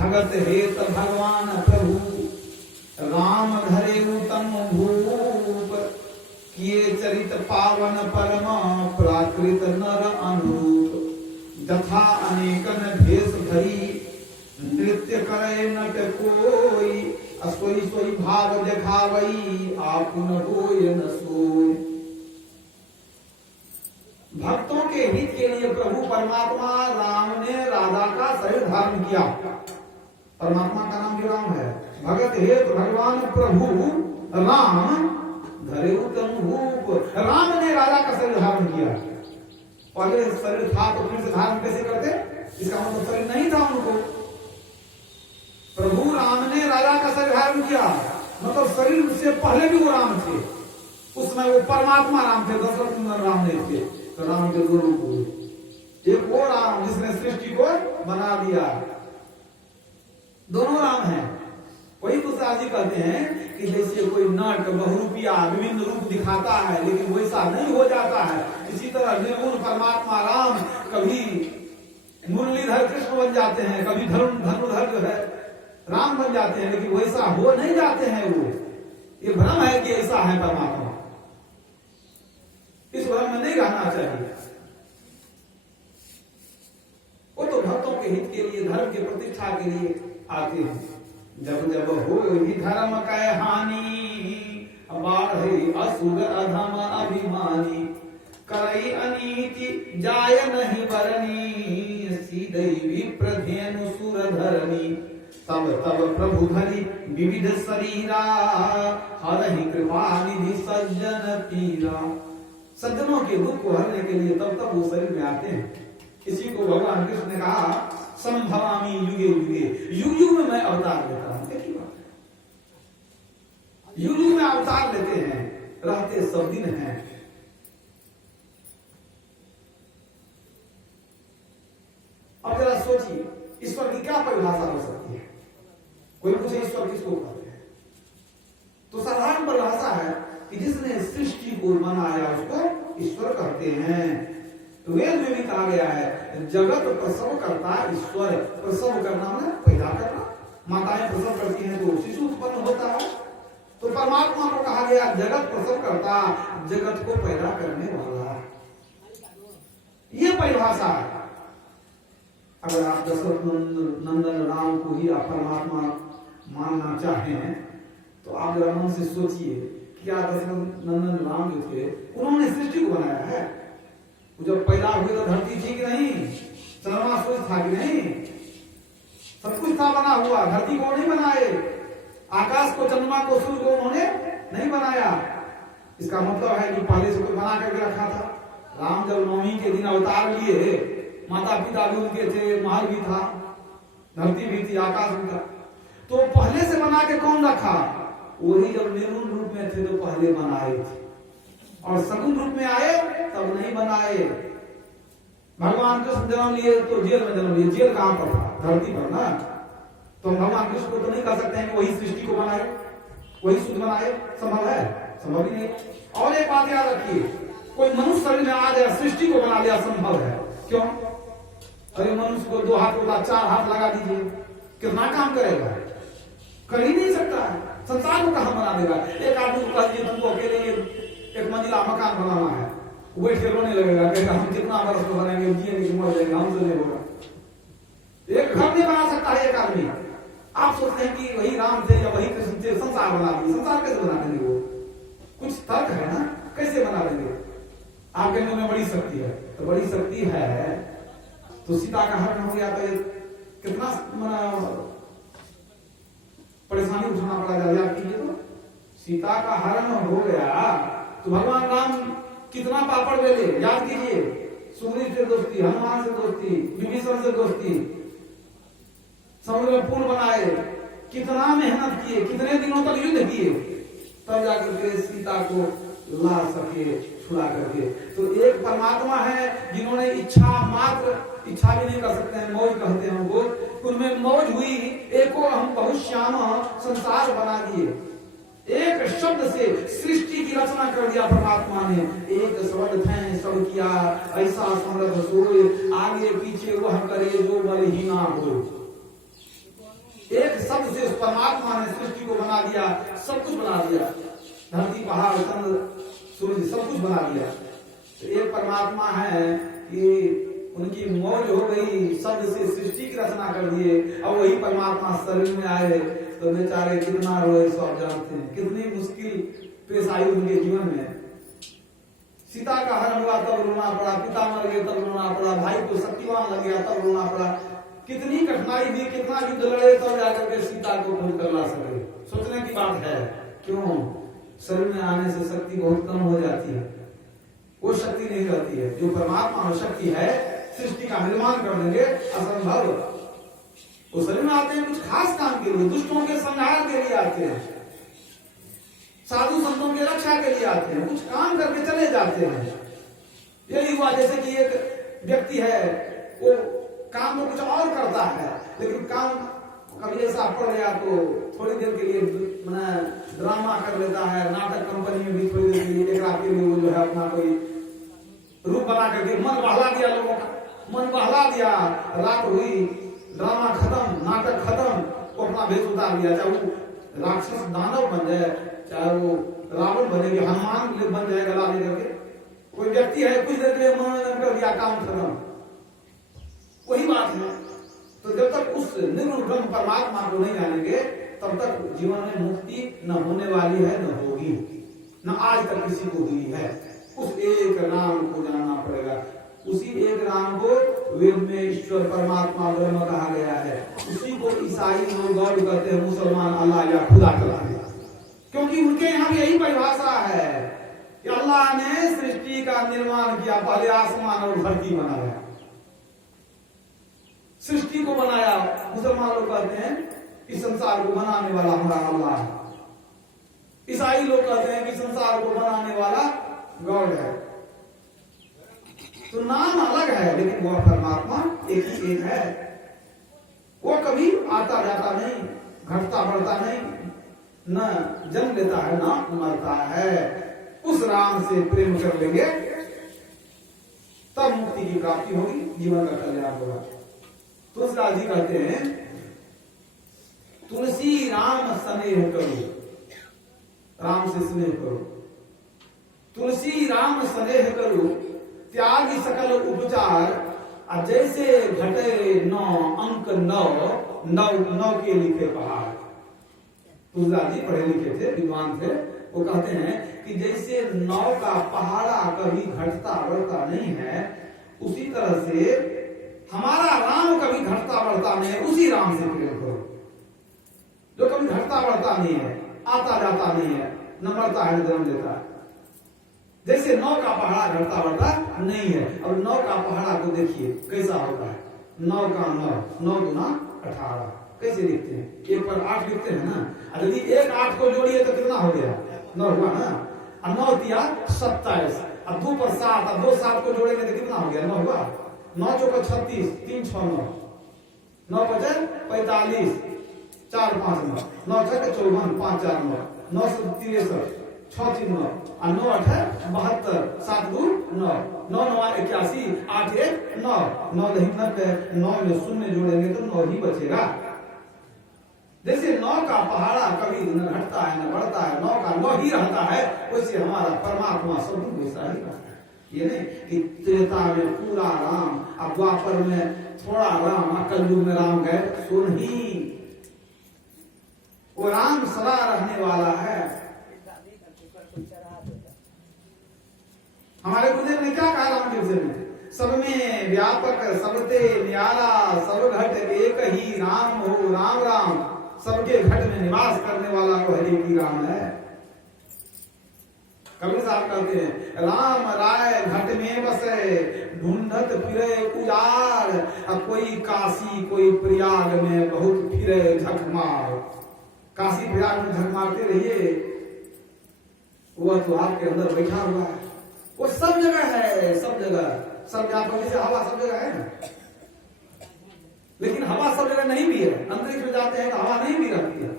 भगत हेत भगवान प्रभु राम धरे तम भूप किए चरित पावन परम प्राकृत नर अनुरूप तथा अनेकन भेष धरी नृत्य करे नट कोई असोई सोई भाव दिखावई आपुन होय न सोय। भक्तों के हित के लिए प्रभु परमात्मा राम ने राधा का शरीर धारण किया। परमात्मा का नाम भी राम है। भगत हेत भगवान प्रभु राम धरे तनु भूप, राम ने राधा का शरीर धारण किया। पहले शरीर था तो फिर से धारण कैसे करते? इसका मतलब शरीर नहीं था उनको। प्रभु राम ने राजा का शरीर धारण किया, मतलब शरीर से पहले भी वो राम थे। उस समय वो परमात्मा राम थे, दशरथ नंदन राम नहीं थे। तो राम के दो रूप हुए, एक वो राम जिसने सृष्टि को बना दिया, दोनों राम हैं। वही तुलसीदास जी कहते हैं कि जैसे कोई नट बहुरूपिया विभिन्न रूप दिखाता है लेकिन वैसा नहीं हो जाता है, इसी तरह निर्गुण परमात्मा राम कभी मुरलीधर कृष्ण बन जाते हैं, कभी धनुधर जो है राम बन जाते हैं, लेकिन वैसा हो नहीं जाते हैं। वो ये भ्रम है कि ऐसा है परमात्मा। इस भ्रम में नहीं रहना चाहिए। वो तो भक्तों के हित के लिए, धर्म की प्रतिष्ठा के लिए आते हैं। जब जब हो ही धर्म कै हानि बाढ़े असुर अधम अभिमानी करई अनीति जाय नहीं बरनी सीधे विप्रधेनु सुर धरनी तब तब प्रभु धरि विविध शरीरा हरहि कृपा निधि सज्जन पीरा। सज्जनों के दुख को हरने के लिए तब तब वो शरीर में आते हैं। इसी को भगवान कृष्ण ने कहा संभवामी युगे युगे, युग युग में मैं अवतार लेता हूं। क्या बात है, युग युग में अवतार लेते हैं, रहते सब दिन हैं। अब जरा सोचिए ईश्वर की क्या परिभाषा हो सकती है? कोई पूछे ईश्वर किसको कहते हैं, तो साधारण परिभाषा है कि जिसने सृष्टि को बनाया उसको ईश्वर कहते हैं। तो वेद में भी कहा गया है जगत प्रसव करता ईश्वर। प्रसव करना मतलब पैदा करना, माताएं प्रसव करती हैं तो शिशु उत्पन्न होता है। तो परमात्मा को कहा गया जगत प्रसव करता, जगत को पैदा करने वाला। ये परिभाषा है। अगर आप दशरथ नंदन राम को ही आप परमात्मा मानना चाहें तो आप जरा मन से सोचिए, क्या दशरथ नंदन राम जो थे उन्होंने सृष्टि को बनाया है? जब पैदा हुए तो धरती थी कि नहीं, चंद्रमा सूरज था कि नहीं, सब कुछ था बना हुआ। धरती को नहीं बनाए, आकाश को, चंद्रमा को, सूर्य को उन्होंने नहीं बनाया। इसका मतलब है कि पहले से कोई बना करके रखा था। राम जब नवमी के दिन अवतार लिए, माता पिता भी उनके थे, महल भी था, धरती भी थी, आकाश भी था, तो पहले से बना के कौन रखा? वही जब निर्गुण रूप में थे तो पहले बनाए थे, और सगुण रूप में आए तब नहीं बनाए। भगवान कृष्ण जन्म लिए तो जेल में जन्म लिए। जेल कहां पर था? धरती पर ना। तो भगवान कृष्ण को तो नहीं कह सकते हैं कि वही सृष्टि को बनाए, वही शुद्ध बनाए। संभव है? संभव ही नहीं। और एक बात याद रखिए, कोई मनुष्य शरीर में आ जाए, सृष्टि को बना लिया, संभव है? क्यों? अरे मनुष्य को 2 हाथ होता, 4 हाथ लगा दीजिए, कितना काम करेगा? कर ही नहीं सकता है। संसार को कहां बना देगा? एक आदमी को कह दीजिए तुमको अकेले एक मंजिला मकान बनाना है, वो बैठ के रोने लगेगा, कहेगा हम कितना बरस को बनाएंगे, जिएंगे कि मर जाएंगे, हमसे नहीं होगा। एक घर नहीं बना सकता है एक आदमी। आप सोचते हैं कि वही राम थे या वही कृष्ण थे, संसार बना दिए। संसार कैसे बना देंगे? वो कुछ तर्क है ना, कैसे बना देंगे? आपके मुंह में बड़ी शक्ति है, तो बड़ी शक्ति है तो सीता का हरण हो गया तो कितना परेशानी उठाना पड़ा। याद कीजिए तो सीता का हरण हो गया तो भगवान राम कितना पापड़ बेले। याद कीजिए, सुग्रीव से दोस्ती, हनुमान से दोस्ती, विभीषण से दोस्ती, समुद्र में पुल बनाए, कितना मेहनत किए, कितने दिनों तक युद्ध किए, तब जाकर के सीता को ला सके, छुड़ा करके। तो एक परमात्मा है जिन्होंने इच्छा मात्र, इच्छा भी नहीं कर सकते हैं, मौज कहते हैं वो, उनमें मौज हुई, एको हम बहुश्याम संसार बना दिए। एक शब्द से सृष्टि की रचना कर दिया परमात्मा ने। एक शब्द थे सब किया, ऐसा समर्थ सोए, आगे पीछे वह करे जो बलहीना हो। शब्द से उस परमात्मा ने सृष्टि को बना दिया, सब कुछ बना दिया, धरती पहाड़ चंद्र सूर्य सब कुछ बना दिया। तो एक परमात्मा है कि उनकी मौज हो गई, शब्द से सृष्टि की रचना कर दिए, और वही परमात्मा शरीर में आए तो बेचारे कितना रोए सब जानते हैं, कितनी मुश्किल पेश आई उनके जीवन में। सीता का हरण हुआ तब रोना पड़ा, पिता मर गए तब रोना पड़ा, भाई को शक्तिवान लग गया तब रोना पड़ा, कितनी कठिनाई दी, कितना युद्ध लड़े तब जाकर के सीता को खोज कर ला सके। सोचने की बात है, क्यों? शरीर में आने से शक्ति बहुत कम हो जाती है, वो शक्ति नहीं रहती है जो परमात्मा में शक्ति है। सृष्टि का निर्माण कर देंगे असंभव। वो शरीर में आते हैं कुछ खास काम के लिए, दुष्टों के संहार के लिए आते हैं, साधु संतों की रक्षा के लिए आते हैं, कुछ काम करके चले जाते हैं। यही हुआ जैसे कि एक व्यक्ति है, वो काम तो कुछ और करता है, लेकिन काम कभी ऐसा पड़ गया तो थोड़ी देर के लिए ड्रामा कर लेता है, नाटक कंपनी में भी थोड़ी देर के लिए, एक रात के लिए वो जो है अपना कोई रूप बना करके मन बहला दिया, लोगों का मन बहला दिया, रात हुई, ड्रामा खत्म, नाटक खत्म, वो अपना भेष उतार दिया, चाहे वो राक्षस दानव बन जाए, चाहे वो रावण बनेगी, हनुमान बन जाएगा ला लेकर के। कोई व्यक्ति है कुछ देर के लिए मनोरंजन कर दिया, काम खत्म। वही बात है। तो जब तक उस निर्गुण ब्रह्म परमात्मा को नहीं जानेंगे तब तक जीवन में मुक्ति न होने वाली है, न होगी, न आज तक किसी को हुई है। उस एक नाम को जानना पड़ेगा। उसी एक नाम को वेद में ईश्वर परमात्मा ब्रह्म कहा गया है। उसी को ईसाई लोग गॉड कहते हैं, मुसलमान अल्लाह या खुदा कहते हैं, क्योंकि उनके यहाँ यही परिभाषा है कि अल्लाह ने सृष्टि का निर्माण किया, पहले आसमान और धरती बनाया, सृष्टि को बनाया। मुसलमान लोग कहते हैं कि संसार को बनाने वाला हमारा अल्लाह है, ईसाई लोग कहते हैं कि संसार को बनाने वाला गॉड है। तो नाम अलग है, लेकिन वह परमात्मा एक ही एक है। वो कभी आता जाता नहीं, घटता बढ़ता नहीं, न जन्म लेता है न मरता है। उस राम से प्रेम कर लेंगे तब मुक्ति की प्राप्ति होगी, जीवन का कल्याण होगा। तुलसीदास जी कहते हैं, तुलसी राम स्नेह करो, राम से स्नेह करो, तुलसी राम स्नेह करो, त्यागी सकल उपचार, जैसे घटे 9 अंक 9 के लिखे पहाड़। तुलसीदास जी पढ़े लिखे थे, विद्वान थे। वो कहते हैं कि जैसे 9 का पहाड़ा कभी घटता बढ़ता नहीं है, उसी तरह से हमारा राम कभी घटता बढ़ता नहीं है। उसी राम से प्रेम करो जो कभी घटता बढ़ता नहीं है, आता जाता नहीं है, न मरता है न जन्म लेता है। जैसे 9 का पहाड़ा घटता बढ़ता नहीं है। अब 9 का पहाड़ा को देखिए कैसा होता है। 9 का 9 गुना 18 कैसे लिखते हैं? 1 पर 8 लिखते हैं ना। यदि 1 8 को जोड़िए तो कितना हो गया? 9 हुआ ना। 9 दिया 27, अब 2 पर 7, अब 2 7 को जोड़ेंगे तो कितना हो गया? 9 हुआ। 9 चौका 36, 3 6 9, 9 5 45, 4 5 9, 9 6 54, 5 4 9, 9 63, 6 3 9, 9 8 72, 7 2 9, 9 9 81, 8 1 9, 9 नहीं 90, 9 में शून्य जोड़ेंगे तो 9 ही बचेगा। जैसे 9 का पहाड़ा कभी न घटता है न बढ़ता है, 9 का 9 ही रहता है, वैसे हमारा परमात्मा सब वैसा ही रहता है। ये नहीं कि त्रेता में पूरा राम, अब द्वापर में थोड़ा राम, कलयुग में राम गए, सो नहीं। वो राम सदा रहने वाला है। हमारे गुरुदेव ने क्या कहा राम के विषय में? सब में व्यापक सबते न्यारा, सब घट एक ही राम हो राम राम, सबके घट में निवास करने वाला वो हरि की राम है। कबीर साहब कहते हैं, राम राय घट में बसे, ढूंढत फिरे उजाड़, अब कोई काशी कोई प्रयाग में बहुत फिरे झक मार। काशी प्रयाग में झक मारते रहिए, वह तो आपके अंदर बैठा हुआ है। वो सब जगह है, सब जगह, सब व्यापक से हवा सब जगह है ना। लेकिन हवा सब जगह नहीं भी है। अंतरिक्ष में जाते हैं तो हवा नहीं भी रहती है,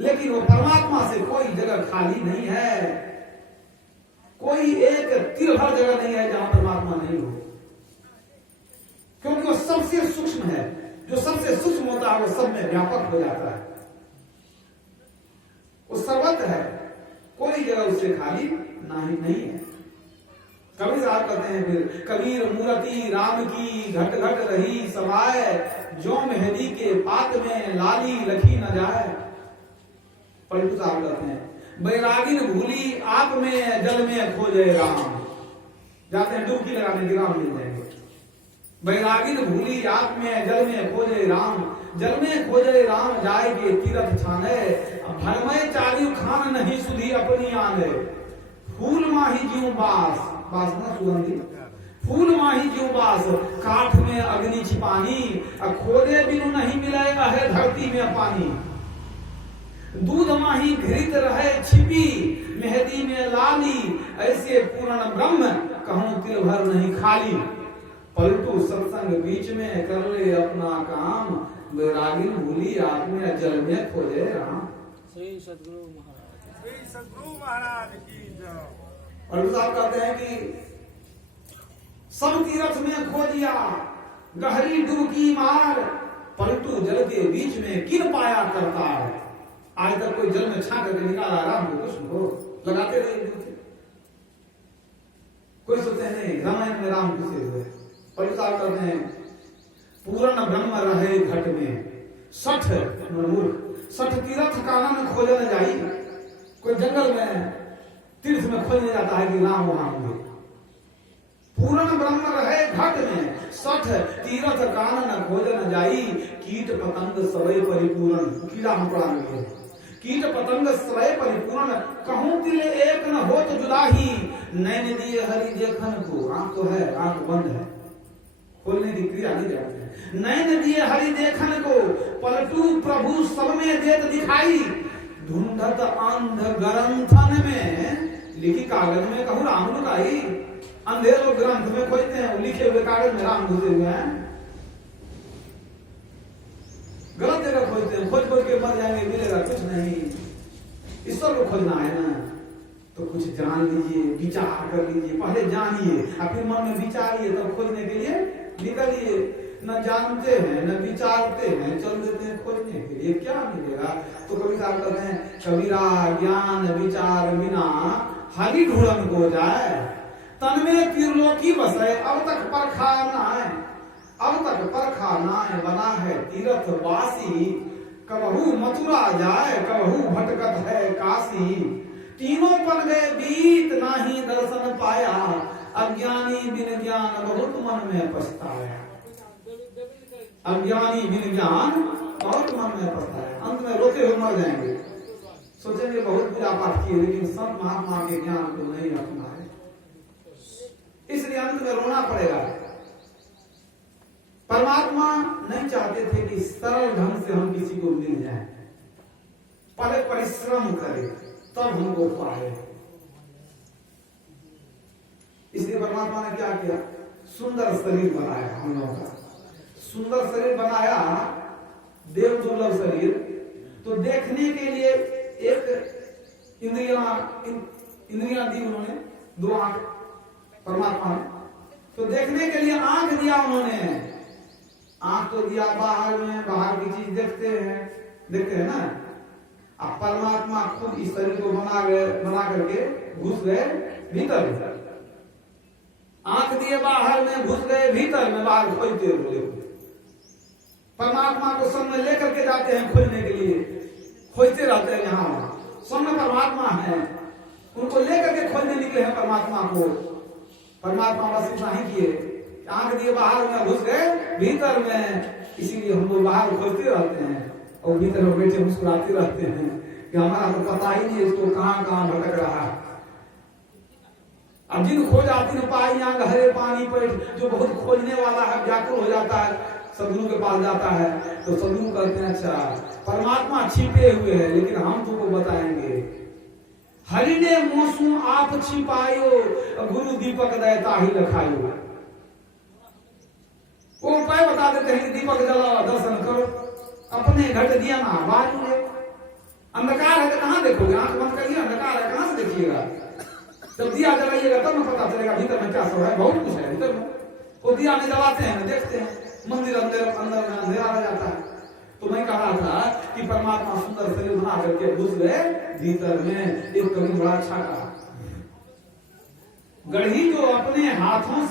लेकिन वो परमात्मा से कोई जगह खाली नहीं है। कोई एक तिल भर जगह नहीं है जहां परमात्मा नहीं हो, क्योंकि वो सबसे सूक्ष्म है। जो सबसे सूक्ष्म होता है वो सब में व्यापक हो जाता है। वो सर्वत्र है, कोई जगह उससे खाली नहीं है। कबीर साहब कहते हैं फिर, कबीर मूर्ति राम की घट घट रही समाए, जो मेहंदी के पात में लाली लखी न जाए। पलटू साहब कहते हैं, बैरागिन भूली आप में जल में खोजे राम। जाते हैं डुबकी लगाने की, राम मिल जाएंगे। बैरागिन भूली आप में जल में खोजे राम, जल में खोजे राम जाएगे तीरथ छाने, भरमय चारियो खान नहीं सुधी अपनी आने। फूल माही ज्यों बास, बास ना सुगंधी, फूल माही ज्यों बास, काठ में अग्नि छिपानी, खोदे बिनु नहीं मिलेगा है धरती में पानी। दूध माही घृत रहे छिपी, मेहदी में लाली, ऐसे पूर्ण ब्रह्म कहूं तिल भर नहीं खाली। पलटू सत्संग बीच में कर ले अपना काम, बैरागिन भूली आप में जल में खोजे राम। श्री सद्गुरु महाराज, श्री सद्गुरु महाराज की जय। पलटू साहब कहते हैं कि सब तीर्थ में खोजिया गहरी डुबकी मार, पलटू जल के बीच में किन पाया करता है। आज तक कोई जल में छा करके निकाला राम को कृष्ण को, लगाते रहे। कोई सोचते हैं नहीं रामायण में राम किसे हुए। पलटू साहब कहते हैं, पूर्ण ब्रह्म रहे घट में, 60 तीर्थ कानन खोजे न जाई। कोई जंगल में तीर्थ में खोजने जाता है कि राम वहां होंगे। पूर्ण ब्रह्म रहे घट में, 60 तीर्थ कानन खोजे न जाई। कीट पतंग सवै परिपूर्ण, कीड़ा मकोड़ा मिले, कीट पतंग सवै परिपूर्ण, कहूं तिल एक न हो तो जुदाही। नैन दिए हरि देखन को, आंख तो है, आंख बंद है, खोलने की क्रिया नहीं जानते हैं। नैन दिए हरि देखन को, पलटू प्रभु सब में देत दिखाई। ढूंढत अंध ग्रंथन में, लिखी कागज में कहूं राम लुकाई। अंधे लोग ग्रंथ में खोजते हैं, लिखे हुए कागज में राम घुसे हुए हैं। गलत जगह खोजते हैं, खोज खोज के मर जाएंगे, मिलेगा कुछ नहीं। ईश्वर को खोजना है ना, तो कुछ जान लीजिए, विचार कर लीजिए, पहले जानिए, फिर मन में विचारिए, तब खोजने के लिए निकलिए। न जानते हैं न विचारते हैं, चल देते हैं खोजने के लिए, क्या मिलेगा। तो कवि साहब कहते हैं, कबीरा ज्ञान विचार बिना हरि ढूंढन को जाए, तन में त्रिलोकी बसे अब तक परखा न आए। अब तक परखा नाय बना है तीर्थ वासी, कबहू मथुरा जाए कबहू भटकत है काशी। तीनों पल गए बीत नाही दर्शन पाया, अज्ञानी बिन ज्ञान बहुत मन में पछताया। अज्ञानी बिन ज्ञान बहुत मन में पछताया। अंत में रोते हुए मर जाएंगे, सोचेंगे बहुत पूजा पाठ किए लेकिन संत महात्मा के ज्ञान को नहीं अपना है, इसलिए अंत में रोना पड़ेगा। परमात्मा नहीं चाहते थे कि सरल ढंग से हम किसी को मिल जाए, पहले परिश्रम करें तब हमको पाए। इसलिए परमात्मा ने क्या किया, सुंदर शरीर बनाया हम लोगों का, सुंदर शरीर बनाया, देव दुर्लभ शरीर। तो देखने के लिए एक इंद्रियां दी उन्होंने, 2 आंख परमात्मा ने। तो देखने के लिए आंख दिया उन्होंने, आंख तो दिया बाहर में, बाहर की चीज देखते हैं ना। अब परमात्मा खुद इस शरीर को बना करके घुस गए भीतर। आंख दिए बाहर में, घुस गए भीतर में, बाहर खोजते हुए। परमात्मा को सामने लेकर के जाते हैं खोजने के लिए, खोजते रहते हैं। यहाँ सामने परमात्मा है, उनको लेकर के खोजने निकले हैं परमात्मा को। परमात्मा बस इतना ही किए, आंख दिए बाहर में, घुस गए भीतर में। इसीलिए हम लोग बाहर खोजते रहते हैं और भीतर में बैठे मुस्कुराते रहते हैं कि हमारा तो पता ही नहीं इसको कहां कहां भटक रहा है। अब जिन खोज आती न पाई यहाँ गहरे पानी पर, जो बहुत खोजने वाला है, व्याकुल हो जाता है, सदगुरु के पास जाता है, तो सदगुरु कहते हैं अच्छा परमात्मा छिपे हुए हैं लेकिन हम तुमको बताएंगे। हरि ने मोसू आप छिपायो, गुरु दीपक दयता ही लखायो। वो उपाय बता देते हैं कि दीपक जलाओ, दर्शन करो, अपने घट दिया ना बाहर में। अंधकार है तो कहां देखोगे, आंख बंद करिए, अंधकार है कहां से देखिएगा। जब दिया जलाइएगा तब न पता चलेगा भीतर में क्या सब है, बहुत कुछ है भीतर में। वो दिया में जलाते हैं, देखते हैं, मंदिर अंदर में अंधेरा रह जाता है। तो मैं कहा था कि परमात्मा सुंदर शरीर बना करके घुस गए भीतर में। एक कवि बड़ा अच्छा कहा, गढ़ी जो अपने हाथों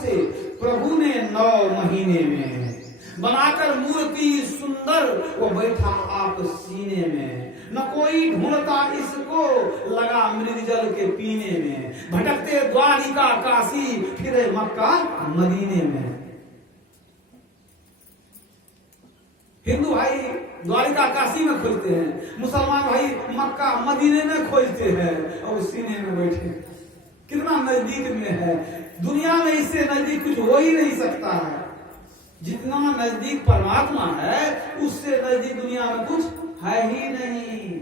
से प्रभु ने 9 महीने में बनाकर मूर्ति सुंदर वो बैठा आप सीने में। न कोई ढूंढता इसको लगा मृगजल के पीने में। भटकते द्वारिका काशी फिरे मक्का मदीने में। हिंदू भाई द्वारिका काशी में खोजते हैं, मुसलमान भाई मक्का मदीने में खोजते हैं और सीने में बैठे। कितना नजदीक में है। दुनिया में इससे नजदीक कुछ हो ही नहीं सकता है। जितना नजदीक परमात्मा है उससे नजदीक दुनिया में कुछ है ही नहीं।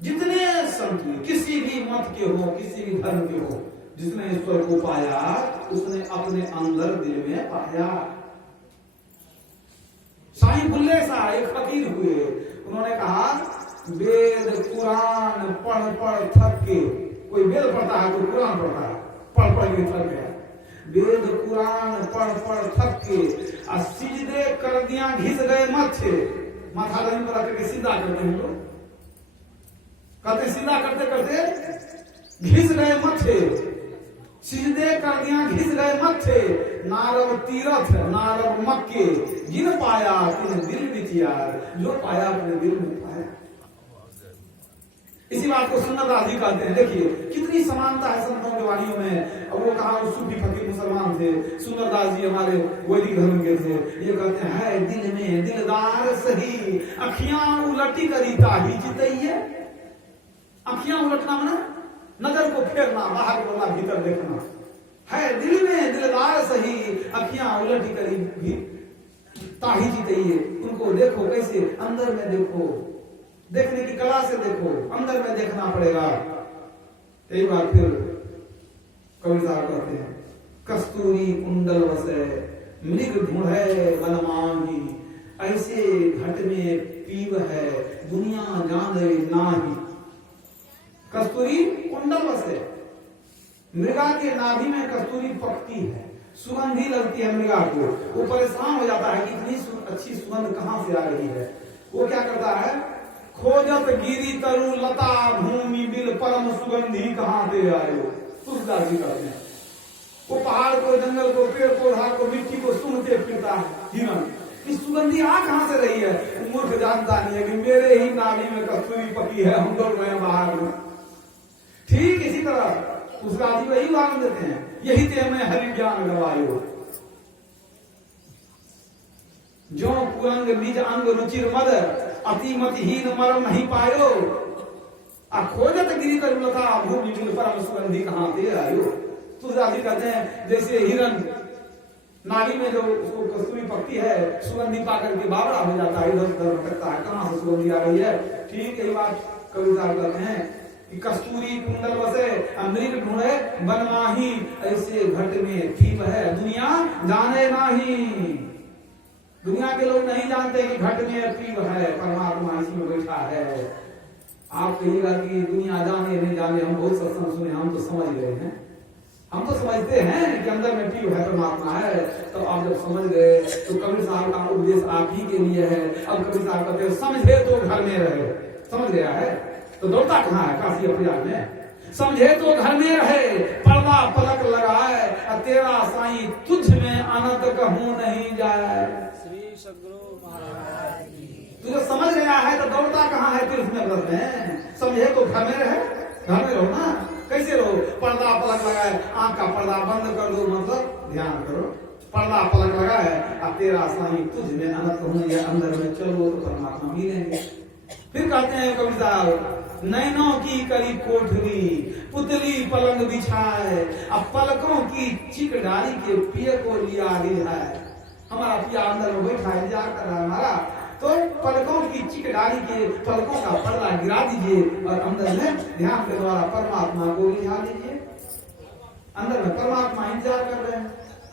जितने संत किसी भी मत के हो, किसी भी धर्म के हो, जिसने ईश्वर को पाया उसने अपने अंदर दिल में पाया। साईं बुल्ले शाह एक फकीर हुए, उन्होंने कहा वेद कुरान पढ़ पढ़ थक के, कोई वेद पढ़ता है कोई कुरान पढ़ता है, पढ़ पढ़ के थक गया। वेद कुरान पढ़ पढ़ थक के सिजदे कर दिया घिस गए मत्थे। माथा जमीन पर रख सीधा करते हैं लोग, कहते सीधा करते करते घिस गए मत्थे। सिजदे कर दिया घिस गए मत्थे। नारव तीरथ नारव मक्के जिन पाया तिन दिल विचियार। जो पाया अपने दिल में पाया। इसी बात को सुन्नतदास जी कहते हैं। देखिए कितनी समानता है संतों के वाणियों में। अब वो कहा सूफी फकीर मुसलमान थे, सुन्नतदास जी हमारे वैदिक धर्म के थे। ये कहते हैं दिल में दिलदार सही अखियां उलटी करी ताही जितइये। अखियां उलटना मना नजर को फेरना, बाहर बोलना भीतर देखना। है दिल में दिलदार सही अखियां उलटी करी भी ताही जितइये। उनको देखो कैसे, अंदर में देखो, देखने की कला से देखो, अंदर में देखना पड़ेगा। कई बार फिर कवि साहब कहते हैं कस्तूरी कुंडल वसे मृग ढूंढे वन मांगी। ऐसे घट में पीव है दुनिया जाने नाही। कस्तूरी कुंडल वसे, मृगा के नाभि में कस्तूरी पकती है, सुगंधी लगती है मृगा को। वो परेशान हो जाता है कि इतनी अच्छी सुगंध कहां से आ रही है। वो क्या करता है, खोजत गिरी तरु लता भूमि बिल परम सुगंधी कहां से आयो। तुलसीदास जी कहते हैं वो पहाड़ को, जंगल को, पेड़ पौधा को, मिट्टी को सूंघते फिरता है हिरण। इस सुगंधी आ कहां से रही है। मूर्ख जानता नहीं है कि मेरे ही नाभि में कस्तूरी पकी है, हम लोग गए बाहर में। ठीक इसी तरह तुलसीदास जी वही उदाहरण देते हैं, यही ते मैं हरि ज्ञान गवायो। जो कुरंग निज अंग रुचिर मद अतिमतिहीन मरम नहीं पायो। खोजत गिरी तरुलता भूमि बिल परम सुगंधी कहां से आयो। तुलसीदास जी कहते हैं जैसे हिरण नाली में जो उसको कस्तूरी पकती है, सुगंधी पाकर के बावड़ा हो जाता है, इधर उधर भटकता है, कहां से सुगंधी आ रही है। ठीक यही बात कवि साहब कहते हैं कि कस्तूरी कुंडल वसे मृग ढूंढे वन माही। ऐसे घट में पीव है दुनिया जाने नाही। दुनिया के लोग नहीं जानते कि घट में पीव है, परमात्मा इसमें बैठा है। आप कहिएगा कि दुनिया जाने नहीं जाने, हम बहुत सत्संग सुने, हम तो समझ गए हैं। हम तो समझते हैं कि अंदर में पीव है, परमात्मा है। तो आप जब समझ गए तो कबीर साहब का उपदेश आप ही के लिए है। अब कबीर साहब कहते हैं समझे तो घर में रहे। समझ गया है तो दौड़ता कहाँ है काशी अप्रयाग में। समझे तो घर में रहे पर्दा पलक लगाए। तेरा साईं तुझ में अनंत कहूं नहीं जाए। श्री सद्गुरु महाराज। तुझे समझ गया है तो दौड़ता कहाँ है तीर्थ में व्रत में। समझे तो घर में रहे, घर में रहो ना। कैसे रहो, पर्दा पलक लगाए, आंख का पर्दा बंद कर दो, मतलब ध्यान करो। पर्दा पलक लगाए अब तेरा साईं तुझ में अनंत कहूं नहीं जाए। अंदर में चलो तो परमात्मा मिलेंगे। फिर कहते हैं कवि साहब नैनों की करी कोठरी पुतली पलंग बिछाए। अब पलकों की चिक डाली के पिय को लिया है। हमारा पिया अंदर में बैठा है, इंतजार कर रहा है हमारा। तो पलकों की चिक डाली के पलकों का पर्दा गिरा दीजिए और अंदर में ध्यान के द्वारा परमात्मा को रिझा दीजिए। अंदर में परमात्मा इंतजार कर रहे हैं।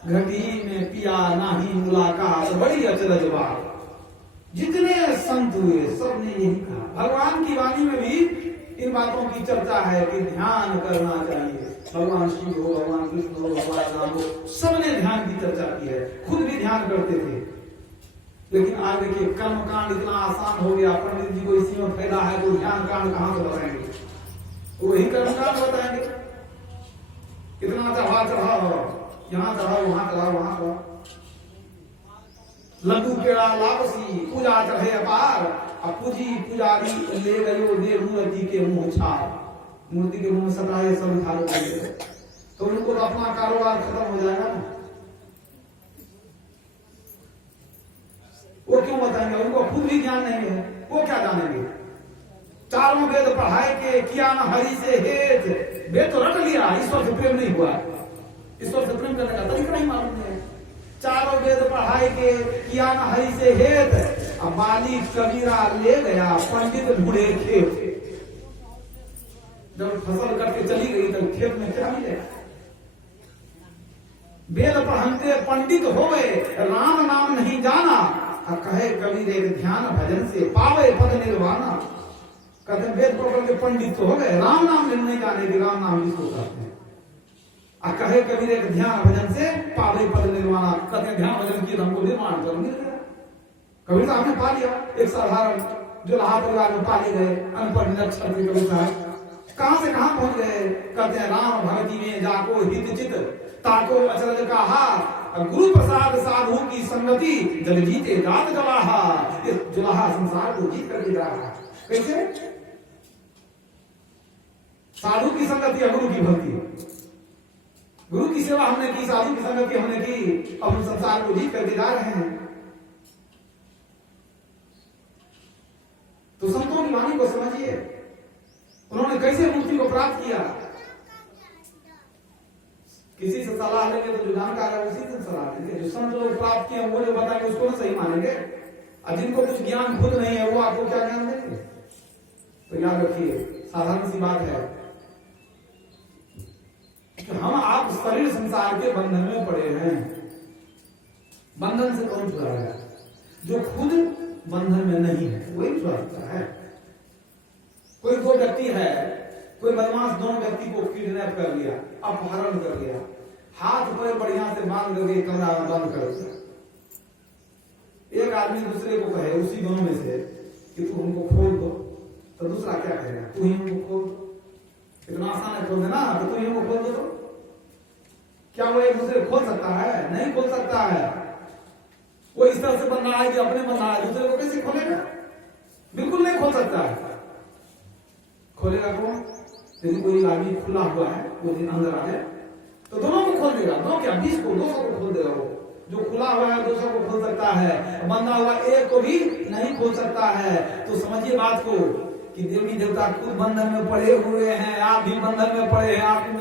घटी में पिया नाही मुलाकात बड़ी अचरज बात। जितने संत हुए सब ने यही कहा। भगवान की वाणी में भी इन बातों की चर्चा है कि ध्यान करना चाहिए। भगवान शिव हो, भगवान कृष्ण हो, भगवान राम हो, सबने ध्यान की चर्चा की है। खुद भी ध्यान करते थे। लेकिन आज देखिए कर्म कांड इतना आसान हो गया, पंडित जी को इसी में फायदा है तो ज्ञान कांड कहां से बताएंगे, वही कर्म कांड बताएंगे। इतना चढ़ा चढ़ा हो, यहाँ चढ़ा वहां चढ़ा वहां चढ़ा, लड्डू पेड़ा लापसी पूजा चढ़े अपार, अब पूजी पुजारी ले गयो दे मूर्ति के मुंह छार, मूर्ति के मुंह सताए सब उठा लो, तो उनको तो अपना कारोबार खत्म हो जाएगा ना। वो क्यों बताएंगे, उनको खुद भी ज्ञान नहीं है, वो क्या जानेंगे। चारों वेद पढ़ाए के किया न हरि से हेत, वेद तो रट लिया, ईश्वर से प्रेम नहीं हुआ, ईश्वर से प्रेम करने का तरीका नहीं मालूम है। चारों वेद पढ़ाए के किया न हरि से हेत, अब बाली कबीरा ले गया पंडित ढूंढे खेत। जब फसल कट के चली गई तो खेत में क्या मिलेगा। वेद पढ़ते पंडित होवे राम नाम नहीं जाना, कहे कबीर एक ध्यान भजन से पावे पद निर्वाणा। कहते वेद पढ़ के पंडित तो हो गए, राम नाम नहीं जाने कि राम नाम जिसको कहते हैं। कहे कबीर एक ध्यान भजन से पावे पद निर्वाणा, कहते ध्यान भजन किए हमको निर्माण कर मिल गया। कबीर साहब ने पा लिया, एक साधारण जो लाहा परिवार में पाले गए अनपढ़ निरक्षर के कबीर साहब कहां से कहां पहुंच गए। कहते हैं राम भगति में जाको हित चित, ताको अचरज का हार, गुरु प्रसाद साधु की संगति, जल जीते रात गवाहा। इस जुलाहा संसार को जीत करके जा रहा। कैसे? साधु की संगति या गुरु की भक्ति। गुरु की सेवा हमने की, साधु की संगति हमने की, अब हम संसार को जीत करके जा रहे हैं। तो संतों की वाणी को समझिए, उन्होंने कैसे मुक्ति को प्राप्त किया। किसी से सलाह लेंगे तो जो जानकार है उसी से सलाह लेंगे, जो संत लोग प्राप्त किए वो जो बताएंगे उसको ना सही मानेंगे, और जिनको कुछ ज्ञान खुद नहीं है वो आपको क्या ज्ञान देंगे। तो याद रखिए, साधारण सी बात है कि हम आप शरीर संसार के बंधन में पड़े हैं। बंधन से कौन छुड़ाएगा? जो खुद बंधन में नहीं है वही छुड़ाता है। कोई दो व्यक्ति है, कोई बदमाश दोनों व्यक्ति को किडनैप कर लिया, अपहरण कर लिया, हाथ पैर बढ़िया से बांध करके कमरा में बंद कर दिया। एक आदमी दूसरे को कहे उसी दोनों में से कि तू हमको खोल दो, तो दूसरा क्या कहेगा? तू ही हमको खोल दो। इतना आसान है खोल देना, तो तू ही हमको खोल दो। तो क्या वो एक दूसरे खोल सकता है? नहीं खोल सकता है। वो इस तरह से बन रहा है कि अपने बन रहा है, दूसरे को कैसे खोलेगा? बिल्कुल नहीं खोल सकता है। खोलेगा कौन? यदि कोई आदमी खुला हुआ है वो दिन अंदर आ जाए तो दोनों को खोल देगा। दो क्या 20 को 200 को खोल देगा। वो जो खुला हुआ है 200 को खोल सकता है, बंधा हुआ एक को भी नहीं खोल सकता है। तो समझिए बात को कि देवी देवता खुद बंधन में पड़े हुए हैं, आप भी बंधन में पड़े हैं। आप